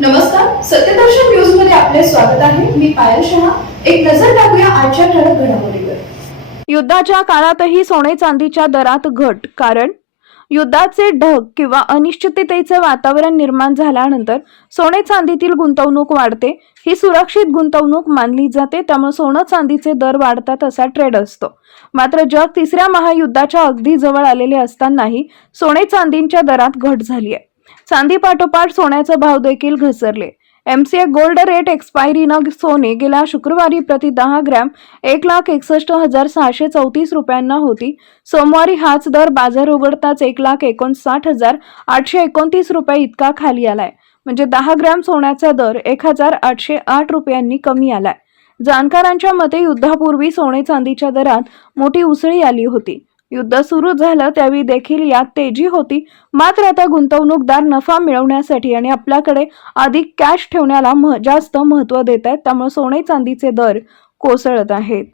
नमस्कार, सत्यदर्शन न्यूज मध्ये आपले स्वागत आहे. मी पायल शहा. एक नजर टाकूया आजच्या ठळक घडामोडीवर. युद्धाच्या काळातही सोने चांदीच्या दरात घट. कारण युद्धाचे ढग किंवा अनिश्चिततेचे वातावरण निर्माण झाल्यानंतर सोने चांदीतील गुंतवणूक वाढते. ही सुरक्षित गुंतवणूक मानली जाते, त्यामुळे सोनं चांदीचे दर वाढतात असा ट्रेंड असतो. मात्र जग तिसऱ्या महायुद्धाच्या अगदी जवळ आलेले असतानाही सोने चांदीच्या दरात घट झाली आहे. चांदी पाठोपाठ सोन्याचे भाव देखील घसरले. एमसीए गोल्ड रेट एक्सपायरीनं सोने गेल्या शुक्रवारी प्रति 10 ग्रॅम 1,61,634 रुपयांना होती. सोमवारी हाच दर बाजार उघडताच 1,59,829 रुपये इतका खाली आलाय. म्हणजे 10 ग्रॅम सोन्याचा दर 1,808 रुपयांनी कमी आलाय. जाणकारांच्या मते युद्धापूर्वी सोने चांदीच्या दरात मोठी उसळी आली होती. युद्ध सुरू झालं त्यावेळी देखील यात तेजी होती. मात्र आता गुंतवणूकदार नफा मिळवण्यासाठी आणि आपल्याकडे अधिक कॅश ठेवण्याला जास्त महत्त्व देत आहेत. त्यामुळे सोने चांदीचे दर कोसळत आहेत.